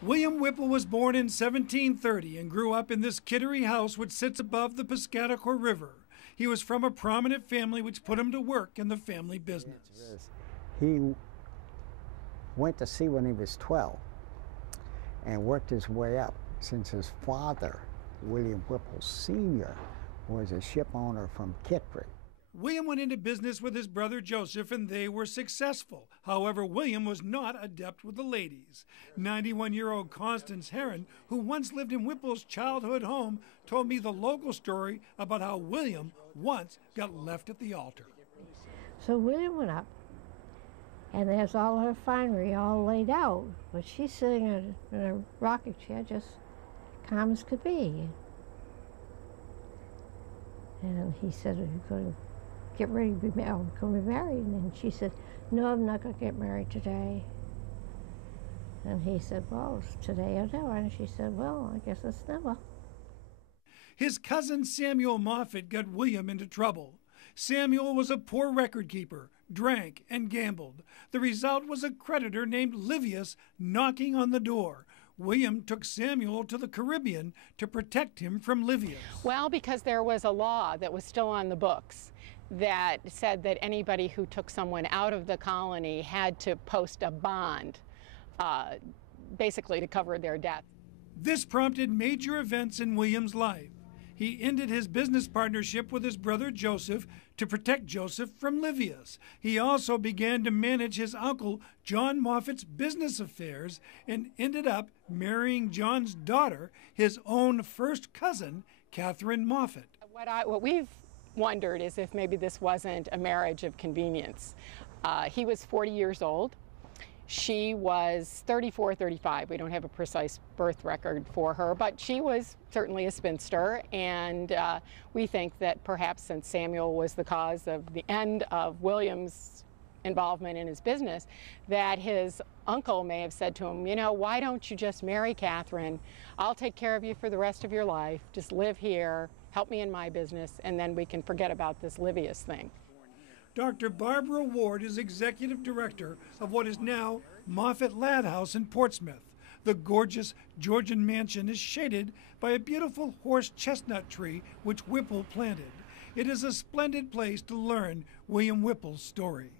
William Whipple was born in 1730 and grew up in this Kittery house which sits above the Piscataqua River. He was from a prominent family which put him to work in the family business. He went to sea when he was 12 and worked his way up since his father, William Whipple Sr., was a ship owner from Kittery. William went into business with his brother Joseph and they were successful. However, William was not adept with the ladies. 91-year-old Constance Heron, who once lived in Whipple's childhood home, told me the local story about how William once got left at the altar. So William went up, and there's all her finery all laid out, but she's sitting in a rocking chair, just calm as could be. And he said, "Are you going to get ready to be married? I'm going to be married." And she said, "No, I'm not going to get married today." And he said, "Well, it's today or never." And she said, "Well, I guess it's never." His cousin Samuel Moffett got William into trouble. Samuel was a poor record keeper, drank, and gambled. The result was a creditor named Livius knocking on the door. William took Samuel to the Caribbean to protect him from Livius. Well, because there was a law that was still on the books that said that anybody who took someone out of the colony had to post a bond, basically to cover their death. This prompted major events in William's life. He ended his business partnership with his brother Joseph to protect Joseph from Livius. He also began to manage his uncle John Moffett's business affairs and ended up marrying John's daughter, his own first cousin, Catherine Moffett. What we've wondered is if maybe this wasn't a marriage of convenience. He was 40 years old. She was 34, 35. We don't have a precise birth record for her, but she was certainly a spinster, and we think that perhaps since Samuel was the cause of the end of William's involvement in his business, that his uncle may have said to him, "You know, why don't you just marry Catherine? I'll take care of you for the rest of your life. Just live here, help me in my business, and then we can forget about this Livius thing." Dr. Barbara Ward is executive director of what is now Moffett Ladd House in Portsmouth. The gorgeous Georgian mansion is shaded by a beautiful horse chestnut tree which Whipple planted. It is a splendid place to learn William Whipple's story.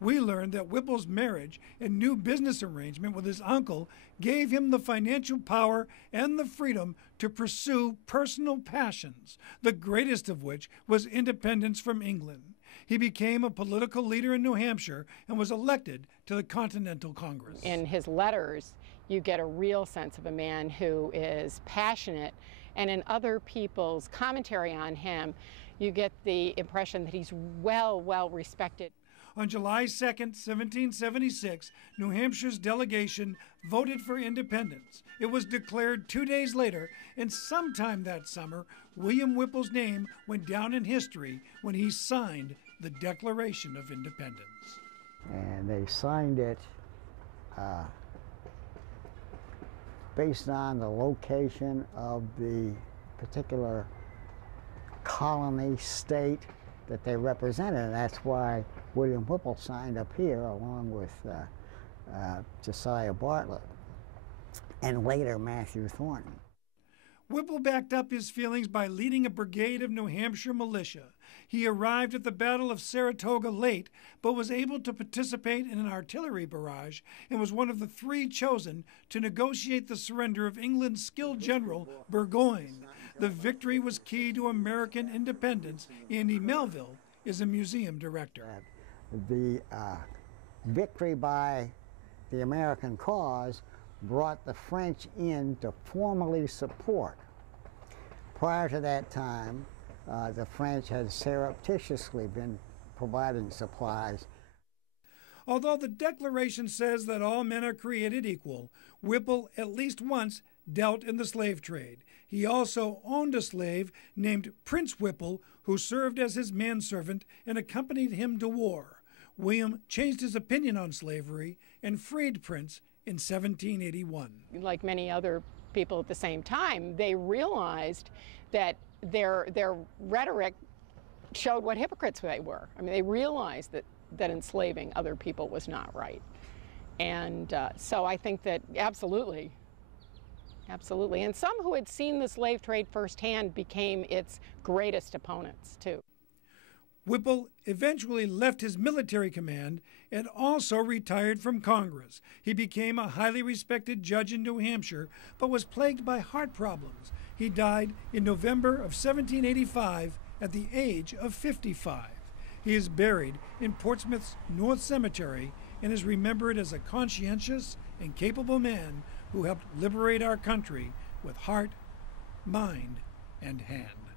We learned that Whipple's marriage and new business arrangement with his uncle gave him the financial power and the freedom to pursue personal passions, the greatest of which was independence from England. He became a political leader in New Hampshire and was elected to the Continental Congress. In his letters, you get a real sense of a man who is passionate, and in other people's commentary on him, you get the impression that he's well respected. On July 2nd, 1776, New Hampshire's delegation voted for independence. It was declared 2 days later, and sometime that summer, William Whipple's name went down in history when he signed the Declaration of Independence. And they signed it based on the location of the particular colony, state that they represented. And that's why William Whipple signed up here along with Josiah Bartlett and later Matthew Thornton. Whipple backed up his feelings by leading a brigade of New Hampshire militia. He arrived at the Battle of Saratoga late, but was able to participate in an artillery barrage and was one of the 3 chosen to negotiate the surrender of England's skilled general, Burgoyne. The victory was key to American independence. Andy Melville is a museum director. The victory by the American cause brought the French in to formally support. Prior to that time, the French had surreptitiously been providing supplies. Although the Declaration says that all men are created equal, Whipple at least once dealt in the slave trade. He also owned a slave named Prince Whipple, who served as his manservant and accompanied him to war. William changed his opinion on slavery and freed Prince in 1781. Like many other people at the same time, they realized that their rhetoric showed what hypocrites they were. I mean, they realized that enslaving other people was not right. And so I think that absolutely Absolutely. And some who had seen the slave trade firsthand became its greatest opponents, too. Whipple eventually left his military command and also retired from Congress. He became a highly respected judge in New Hampshire, but was plagued by heart problems. He died in November of 1785 at the age of 55. He is buried in Portsmouth's North Cemetery and is remembered as a conscientious and capable man who helped liberate our country with heart, mind, and hand.